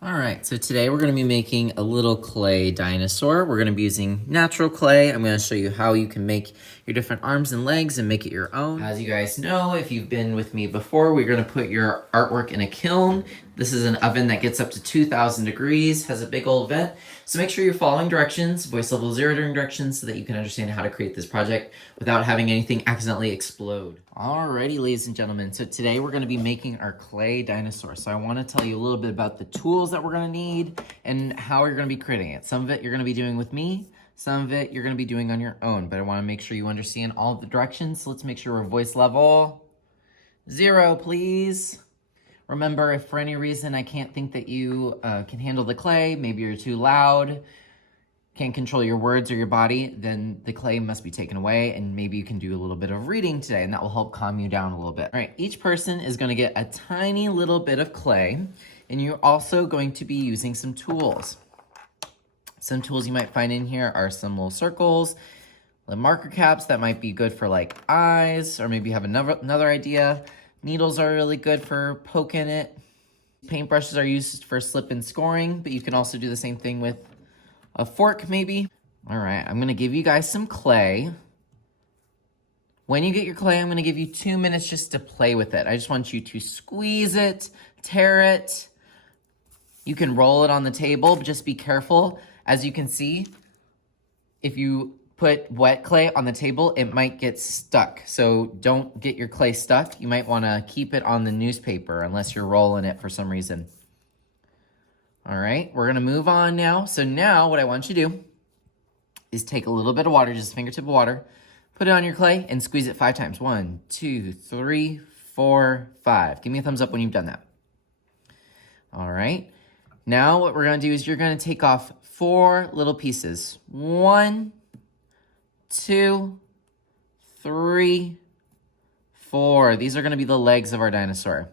All right, so today we're going to be making a little clay dinosaur. We're going to be using natural clay. I'm going to show you how you can make your different arms and legs and make it your own. As you guys know, if you've been with me before, we're going to put your artwork in a kiln. This is an oven that gets up to 2,000 degrees, has a big old vent. So make sure you're following directions, voice level 0 during directions, so that you can understand how to create this project without having anything accidentally explode. Alrighty, ladies and gentlemen, so today we're going to be making our clay dinosaur. So I want to tell you a little bit about the tools that we're going to need and how you're going to be creating it. Some of it you're going to be doing with me, some of it you're going to be doing on your own, but I want to make sure you understand all of the directions. So let's make sure we're voice level 0, please. Remember, if for any reason I can't think that you can handle the clay, maybe you're too loud, can't control your words or your body, then the clay must be taken away, and maybe you can do a little bit of reading today, and that will help calm you down a little bit. All right, each person is going to get a tiny little bit of clay, and you're also going to be using some tools. Some tools you might find in here are some little circles, the marker caps that might be good for like eyes, or maybe you have another idea. Needles are really good for poking it. Paintbrushes are used for slip and scoring, but you can also do the same thing with a fork maybe. All right, I'm gonna give you guys some clay. When you get your clay, I'm gonna give you 2 minutes just to play with it. I just want you to squeeze it, tear it. You can roll it on the table, but just be careful. As you can see, if you put wet clay on the table, it might get stuck. So don't get your clay stuck. You might wanna keep it on the newspaper unless you're rolling it for some reason. All right, we're gonna move on now. So now what I want you to do is take a little bit of water, just a fingertip of water, put it on your clay and squeeze it 5 times. 1, 2, 3, 4, 5. Give me a thumbs up when you've done that. All right, now what we're gonna do is you're gonna take off 4 little pieces. 1, 2, 3, 4. These are gonna be the legs of our dinosaur.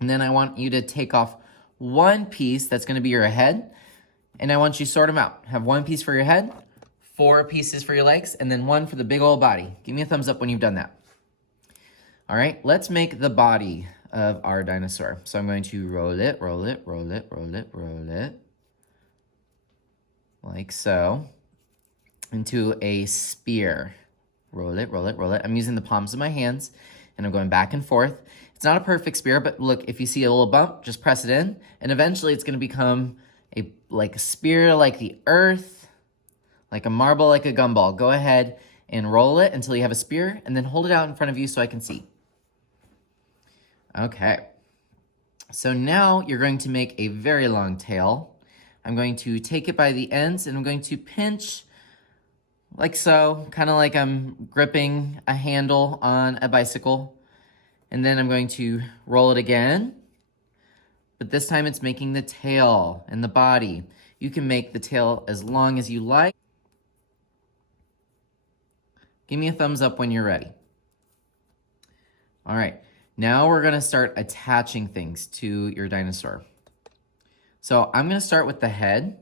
And then I want you to take off 1 piece that's gonna be your head, and I want you to sort them out. Have 1 piece for your head, 4 pieces for your legs, and then 1 for the big old body. Give me a thumbs up when you've done that. All right, let's make the body of our dinosaur. So I'm going to roll it, roll it, roll it, roll it, roll it, like so, into a spear. Roll it, roll it, roll it. I'm using the palms of my hands, and I'm going back and forth. It's not a perfect spear, but look, if you see a little bump, just press it in, and eventually it's gonna become like a spear like the earth, like a marble, like a gumball. Go ahead and roll it until you have a spear, and then hold it out in front of you so I can see. Okay, so now you're going to make a very long tail. I'm going to take it by the ends, and I'm going to pinch like so, kind of like I'm gripping a handle on a bicycle. And then I'm going to roll it again, but this time it's making the tail and the body. You can make the tail as long as you like. Give me a thumbs up when you're ready. All right, now we're gonna start attaching things to your dinosaur. So I'm gonna start with the head,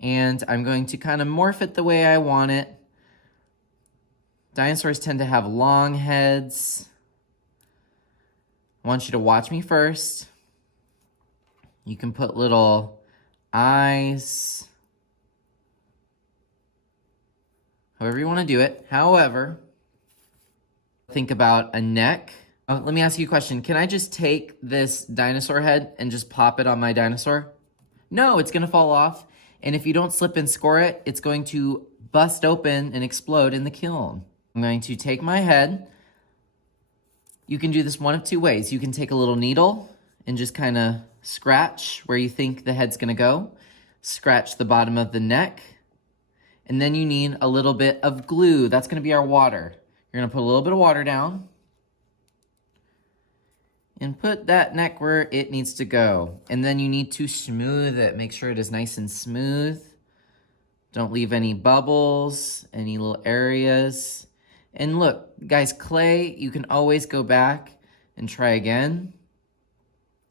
and I'm going to kind of morph it the way I want it. Dinosaurs tend to have long heads. I want you to watch me first. You can put little eyes, however you want to do it. However, think about a neck. Oh, let me ask you a question. Can I just take this dinosaur head and just pop it on my dinosaur? No, it's gonna fall off. And if you don't slip and score it, it's going to bust open and explode in the kiln. I'm going to take my head. You can do this one of 2 ways. You can take a little needle and just kind of scratch where you think the head's gonna go. Scratch the bottom of the neck. And then you need a little bit of glue. That's gonna be our water. You're gonna put a little bit of water down and put that neck where it needs to go. And then you need to smooth it. Make sure it is nice and smooth. Don't leave any bubbles, any little areas. And look, guys, clay, you can always go back and try again.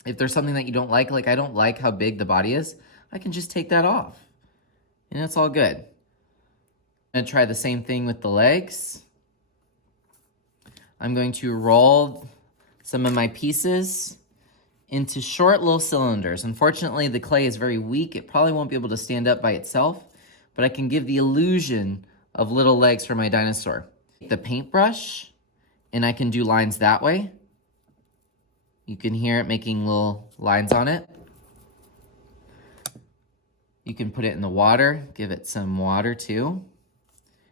If there's something that you don't like I don't like how big the body is, I can just take that off. And it's all good. I'm gonna try the same thing with the legs. I'm going to roll some of my pieces into short little cylinders. Unfortunately, the clay is very weak. It probably won't be able to stand up by itself, but I can give the illusion of little legs for my dinosaur. The paintbrush, and I can do lines that way. You can hear it making little lines on it. You can put it in the water, give it some water too.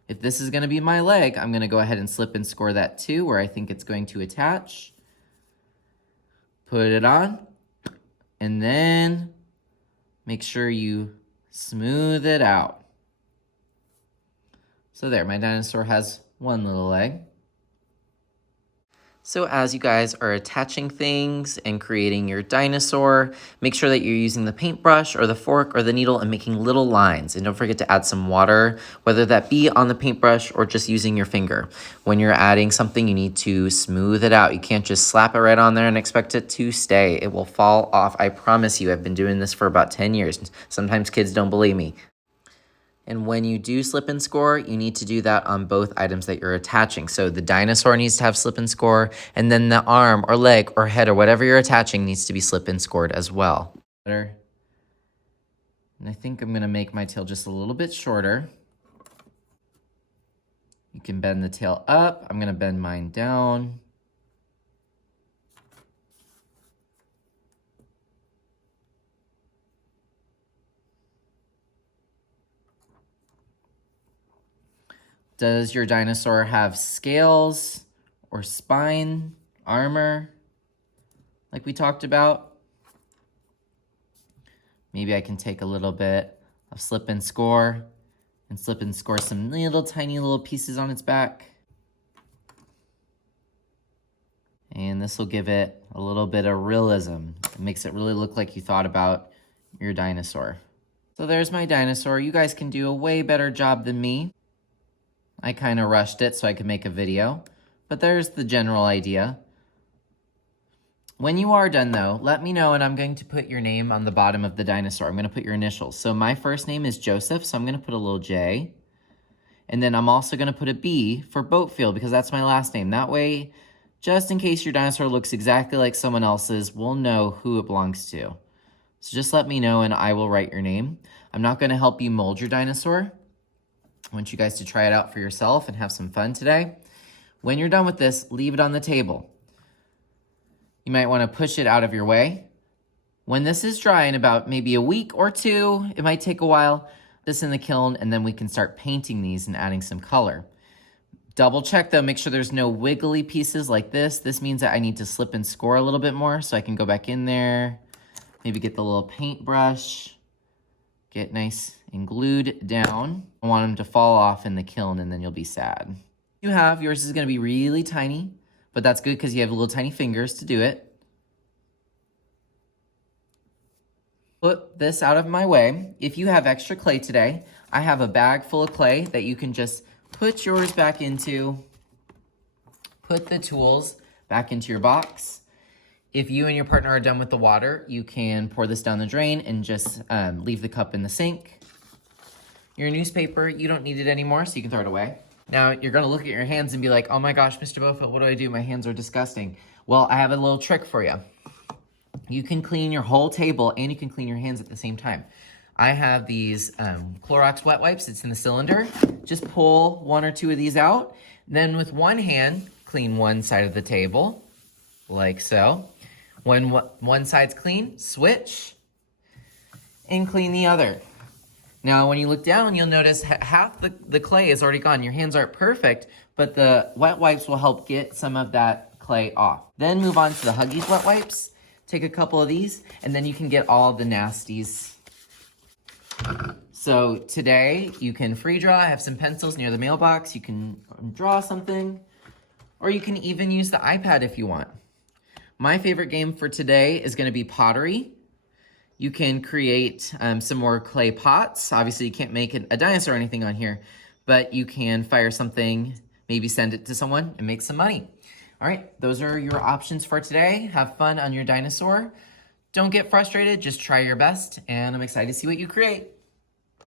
If this is gonna be my leg, I'm gonna go ahead and slip and score that too, where I think it's going to attach. Put it on, and then make sure you smooth it out. So there, my dinosaur has one little leg. So as you guys are attaching things and creating your dinosaur, make sure that you're using the paintbrush or the fork or the needle and making little lines. And don't forget to add some water, whether that be on the paintbrush or just using your finger. When you're adding something, you need to smooth it out. You can't just slap it right on there and expect it to stay. It will fall off. I promise you, I've been doing this for about 10 years. Sometimes kids don't believe me. And when you do slip and score, you need to do that on both items that you're attaching. So the dinosaur needs to have slip and score, and then the arm or leg or head or whatever you're attaching needs to be slip and scored as well. And I think I'm gonna make my tail just a little bit shorter. You can bend the tail up. I'm gonna bend mine down. Does your dinosaur have scales or spine, armor, like we talked about? Maybe I can take a little bit of slip and score some little tiny little pieces on its back. And this will give it a little bit of realism. It makes it really look like you thought about your dinosaur. So there's my dinosaur. You guys can do a way better job than me. I kind of rushed it so I could make a video, but there's the general idea. When you are done though, let me know and I'm going to put your name on the bottom of the dinosaur. I'm going to put your initials. So my first name is Joseph, so I'm going to put a little J. And then I'm also going to put a B for Boatfield because that's my last name. That way, just in case your dinosaur looks exactly like someone else's, we'll know who it belongs to. So just let me know and I will write your name. I'm not going to help you mold your dinosaur. I want you guys to try it out for yourself and have some fun today. When you're done with this, leave it on the table. You might want to push it out of your way. When this is dry in about maybe a week or two, it might take a while, this in the kiln, and then we can start painting these and adding some color. Double check though, make sure there's no wiggly pieces like this. This means that I need to slip and score a little bit more so I can go back in there, maybe get the little paintbrush, get nice and glued down. I want them to fall off in the kiln and then you'll be sad. Yours is gonna be really tiny, but that's good because you have little tiny fingers to do it. Put this out of my way. If you have extra clay today, I have a bag full of clay that you can just put yours back into. Put the tools back into your box. If you and your partner are done with the water, you can pour this down the drain and just leave the cup in the sink. Your newspaper, you don't need it anymore, so you can throw it away. Now, you're gonna look at your hands and be like, oh my gosh, Mr. Bofill, what do I do? My hands are disgusting. Well, I have a little trick for you. You can clean your whole table and you can clean your hands at the same time. I have these Clorox wet wipes. It's in the cylinder. Just pull one or two of these out. Then with one hand, clean one side of the table, like so. When one side's clean, switch and clean the other. Now, when you look down, you'll notice half the clay is already gone. Your hands aren't perfect, but the wet wipes will help get some of that clay off. Then move on to the Huggies wet wipes. Take a couple of these, and then you can get all the nasties. So today, you can free draw. I have some pencils near the mailbox. You can draw something, or you can even use the iPad if you want. My favorite game for today is gonna be pottery. You can create some more clay pots. Obviously, you can't make a dinosaur or anything on here, but you can fire something, maybe send it to someone and make some money. All right, those are your options for today. Have fun on your dinosaur. Don't get frustrated, just try your best, and I'm excited to see what you create.